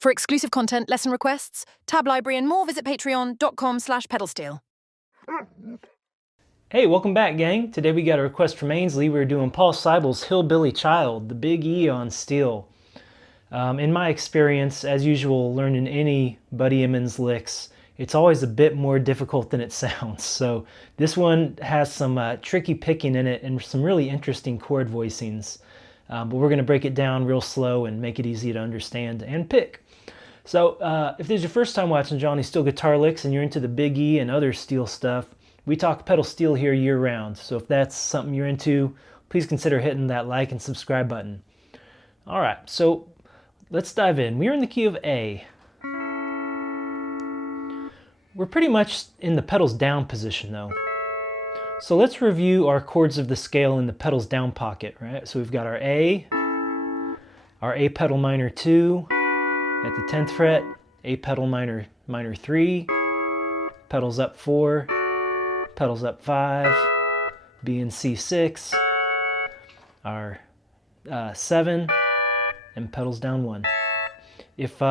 For exclusive content, lesson requests, tab library and more, visit patreon.com/pedalsteel. Hey, welcome back, gang. Today we got a request from Ainsley. We're doing Paul Siebel's Hillbilly Child, the big E on steel. In my experience, as usual, learning any Buddy Emmons licks, it's always a bit more difficult than it sounds. So this one has some tricky picking in it and some really interesting chord voicings. But we're going to break it down real slow and make it easy to understand and pick. So if this is your first time watching Johnny Steel guitar licks and you're into the big E and other steel stuff, we talk pedal steel here year round. So if that's something you're into, please consider hitting that like and subscribe button. All right, so let's dive in. We're in the key of A. We're pretty much in the pedals down position though. So let's review our chords of the scale in the pedals down pocket, right? So we've got our A pedal minor 2 at the 10th fret, A pedal minor 3, pedals up 4, pedals up 5, B and C 6, our 7, and pedals down 1. If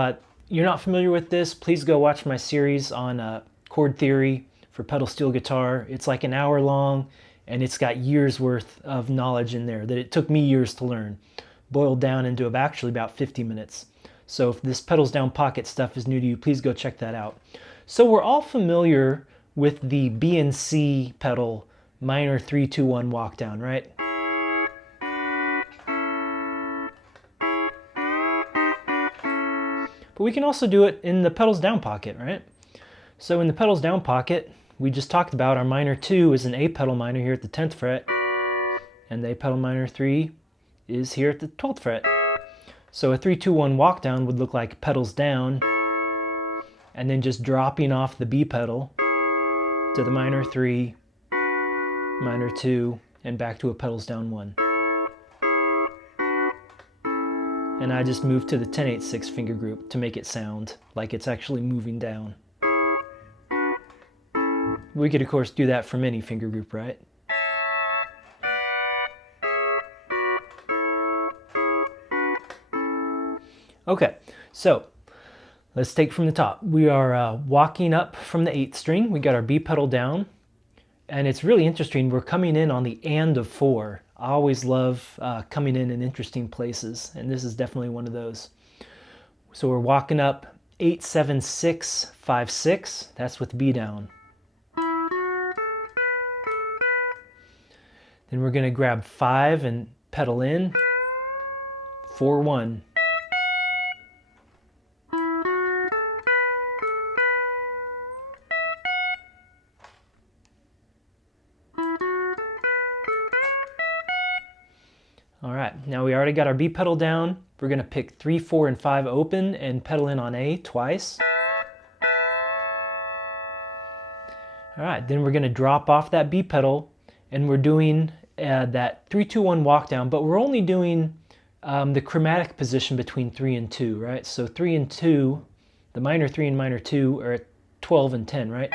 you're not familiar with this, please go watch my series on chord theory for pedal steel guitar. It's like an hour long, and it's got years worth of knowledge in there that it took me years to learn, boiled down into actually about 50 minutes. So if this pedals down pocket stuff is new to you, please go check that out. So we're all familiar with the B and C pedal minor 3, 2, 1 walk down, right? But we can also do it in the pedals down pocket, right? So in the pedals down pocket, we just talked about our minor 2 is an A pedal minor here at the 10th fret, and the A pedal minor 3 is here at the 12th fret. So a 3, 2, 1 walk down would look like pedals down, and then just dropping off the B pedal to the minor 3, minor 2, and back to a pedals down 1. And I just moved to the 10-8-6 finger group to make it sound like it's actually moving down. We could of course do that from any finger group, right? Okay, so let's take from the top. We are walking up from the 8th string. We got our B pedal down, and it's really interesting. We're coming in on the and of 4. I always love coming in interesting places, and this is definitely one of those. So we're walking up 8, 7, 6, 5, 6. That's with B down. Then we're going to grab 5 and pedal in, 4, 1. All right, now we already got our B pedal down. We're going to pick 3, 4, and 5 open and pedal in on A twice. All right, then we're going to drop off that B pedal, and we're doing that 3, 2, 1 walk down, but we're only doing the chromatic position between 3 and 2, right? So 3 and 2, the minor 3 and minor 2 are at 12 and 10, right?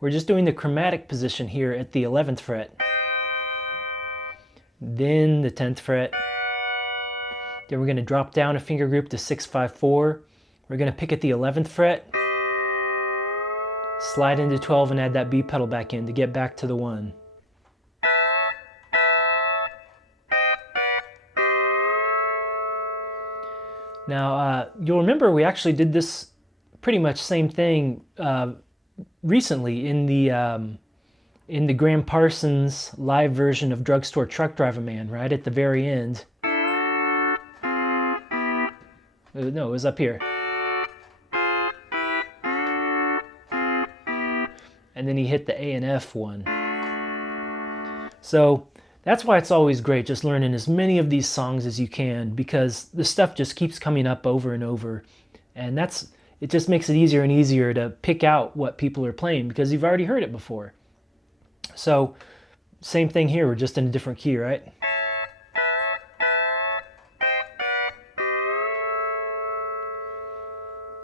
We're just doing the chromatic position here at the 11th fret. Then the 10th fret. Then we're going to drop down a finger group to 6, 5, 4. We're going to pick at the 11th fret, slide into 12 and add that B pedal back in to get back to the 1. Now you'll remember we actually did this pretty much same thing recently in the Graham Parsons live version of Drugstore Truck Driver Man, right at the very end. No, it was up here. And then he hit the A and F one. So that's why it's always great just learning as many of these songs as you can, because the stuff just keeps coming up over and over. And it just makes it easier and easier to pick out what people are playing because you've already heard it before. So same thing here, we're just in a different key, right?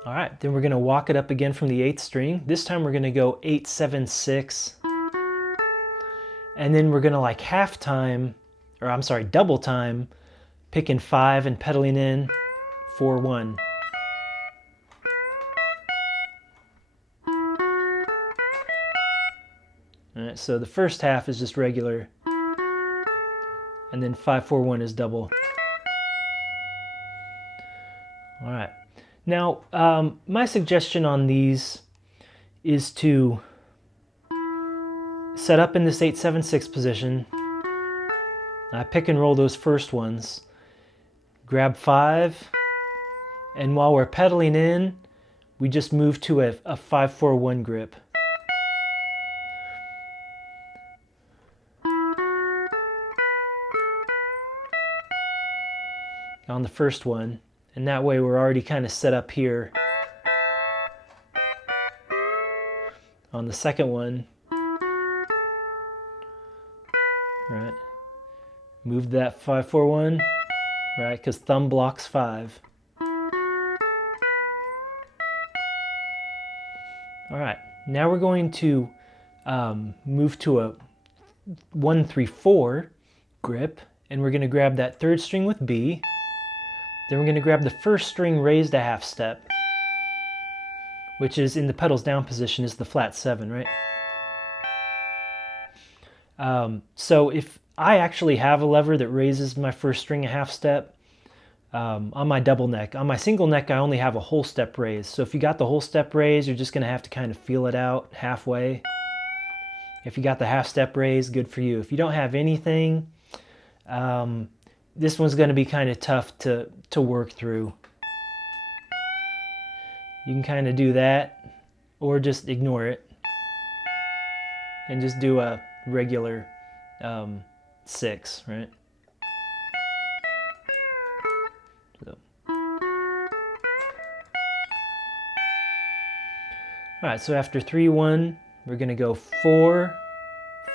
All right, then we're going to walk it up again from the 8th string. This time we're going to go 8, 7, 6. And then we're going to like double time, picking 5 and pedaling in, 4-1. All right, so the first half is just regular, and then 5-4-1 is double. All right. Now, my suggestion on these is to set up in this 8-7-6 position. I pick and roll those first ones, grab 5, and while we're pedaling in, we just move to a 5-4-1 grip. On the first one, and that way we're already kind of set up here. On the second one, right, move that 5-4-1, right, because thumb blocks 5. All right, now we're going to move to a 1-3-4 grip, and we're going to grab that third string with B. Then we're going to grab the first string raised a half step, which is in the pedals down position is the flat 7, right? So if I actually have a lever that raises my first string a half step, on my double neck. On my single neck, I only have a whole step raise. So if you got the whole step raise, you're just going to have to kind of feel it out halfway. If you got the half step raise, good for you. If you don't have anything, this one's going to be kind of tough to work through. You can kind of do that, or just ignore it and just do a regular 6, right? So. All right, so after 3-1, we're going to go 4,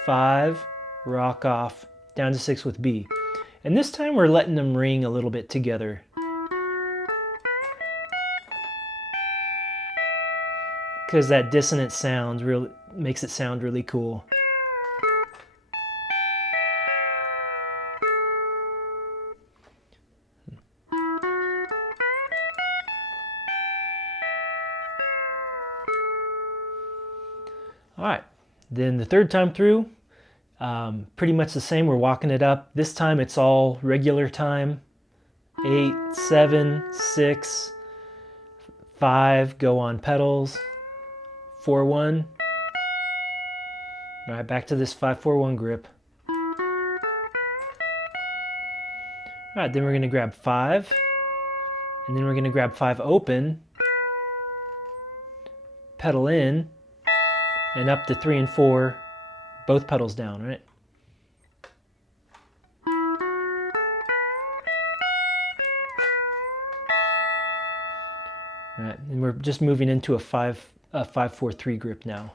5, rock off, down to 6 with B. And this time we're letting them ring a little bit together. Because that dissonant sound really makes it sound really cool. All right, then the third time through, pretty much the same. We're walking it up. This time it's all regular time. 8, 7, 6, 5, go on pedals. 4-1. All right, back to this 5-4-1 grip. All right, then we're going to grab 5, and then we're going to grab 5 open, pedal in, and up to 3 and 4, both pedals down, right? All right, and we're just moving into a 5-4-3 grip now.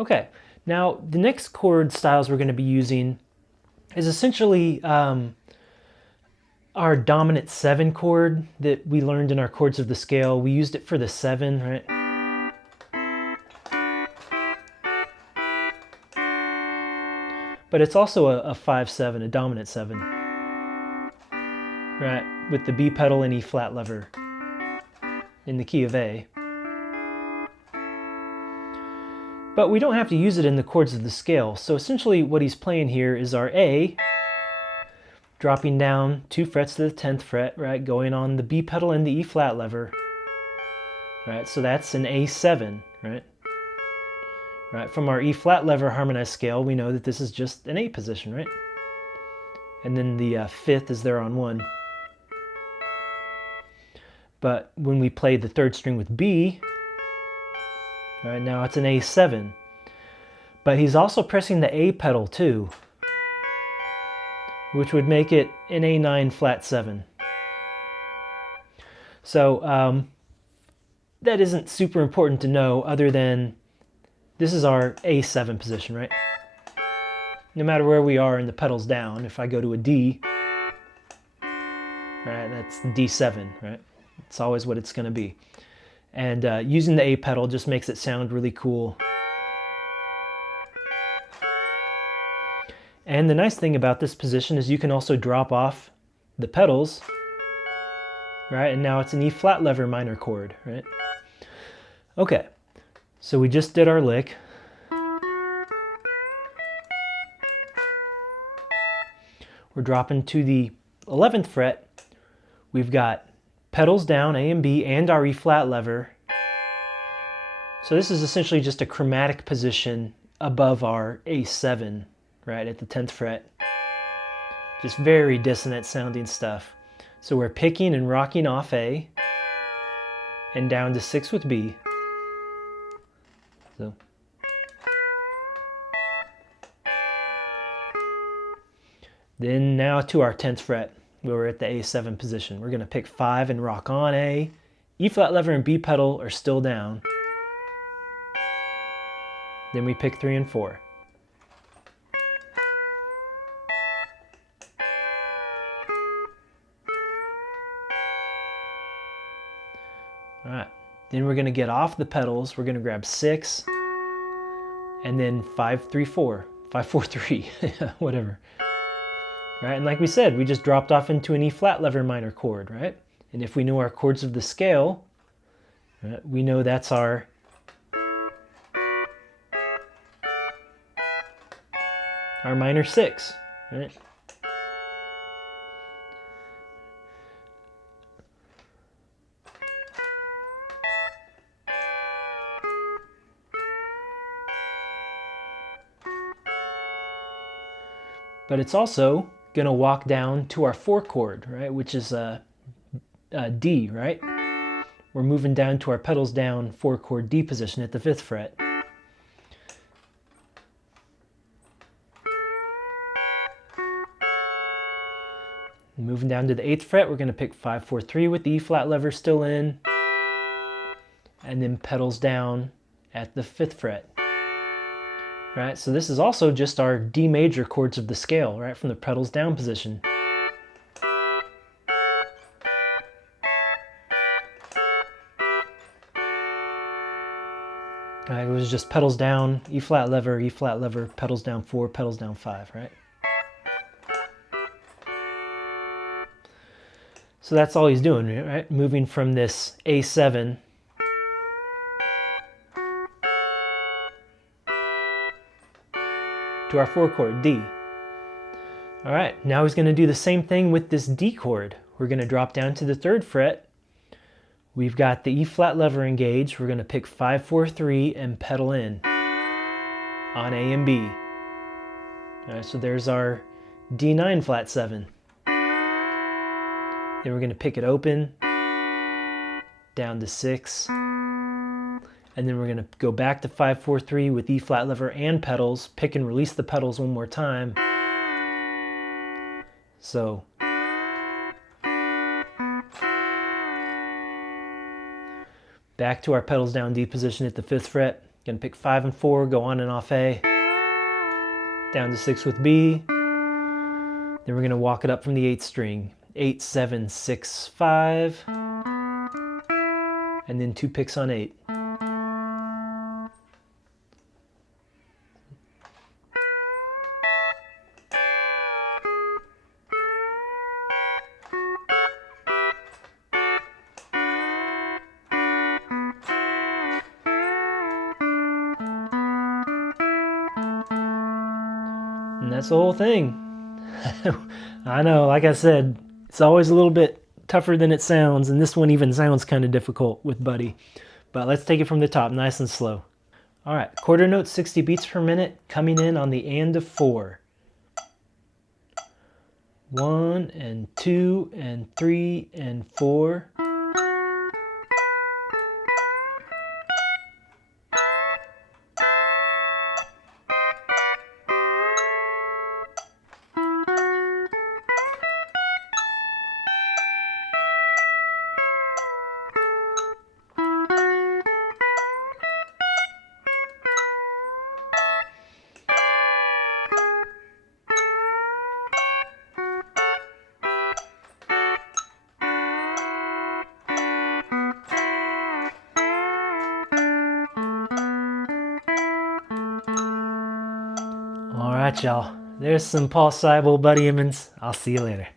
Okay, now the next chord styles we're going to be using is essentially our dominant 7 chord that we learned in our chords of the scale. We used it for the 7, right? But it's also a 5-7, a dominant 7, right? With the B pedal and E flat lever in the key of A. But we don't have to use it in the chords of the scale. So essentially what he's playing here is our A, dropping down 2 frets to the 10th fret, right? Going on the B pedal and the E flat lever, right? So that's an A7, right? Right, from our E flat lever harmonized scale, we know that this is just an 8 position, right? And then the 5th is there on 1. But when we play the 3rd string with B, right, now it's an A7. But he's also pressing the A pedal too, which would make it an A9 flat 7. So that isn't super important to know, other than this is our A7 position, right? No matter where we are in the pedals down, if I go to a D, right, that's the D7, right? It's always what it's going to be. And using the A pedal just makes it sound really cool. And the nice thing about this position is you can also drop off the pedals, right? And now it's an E flat lever minor chord, right? Okay, so we just did our lick. We're dropping to the 11th fret. We've got pedals down, A and B, and our E flat lever. So this is essentially just a chromatic position above our A7, right, at the 10th fret. Just very dissonant sounding stuff. So we're picking and rocking off A and down to 6 with B. So. Then now to our 10th fret, where we're at the A7 position. We're going to pick 5 and rock on A. E flat lever and B pedal are still down. Then we pick 3 and 4. All right, then we're going to get off the pedals. We're going to grab 6 and then 5, 3, 4, 5, 4, 3, whatever. Right, and like we said, we just dropped off into an E flat lever minor chord, right? And if we know our chords of the scale, right, we know that's our minor 6, right? But it's also going to walk down to our 4 chord, right, which is a D, right? We're moving down to our pedals down 4 chord D position at the 5th fret. Moving down to the 8th fret, we're going to pick 5, 4, 3 with the E flat lever still in, and then pedals down at the 5th fret. Right, so this is also just our D major chords of the scale, right, from the pedals down position. It was just pedals down, E flat lever, pedals down 4, pedals down 5, right? So that's all he's doing, right? Moving from this A7 to our 4 chord, D. All right, now he's going to do the same thing with this D chord. We're going to drop down to the 3rd fret. We've got the E flat lever engaged. We're going to pick 5, 4, 3 and pedal in on A and B. All right, so there's our D9 flat 7. Then we're going to pick it open, down to 6, and then we're going to go back to 5, 4, 3 with E flat lever and pedals, pick and release the pedals one more time. So, back to our pedals down D position at the 5th fret. Going to pick 5 and 4, go on and off A, down to 6 with B. Then we're going to walk it up from the 8th string. 8, 7, 6, 5, and then 2 picks on 8. And that's the whole thing. I know, like I said, it's always a little bit tougher than it sounds, and this one even sounds kind of difficult with Buddy. But let's take it from the top, nice and slow. All right, quarter note, 60 beats per minute, coming in on the and of 4. 1 and 2 and 3 and 4. All right, y'all. There's some Paul Siebel, Buddy Emmons. I'll see you later.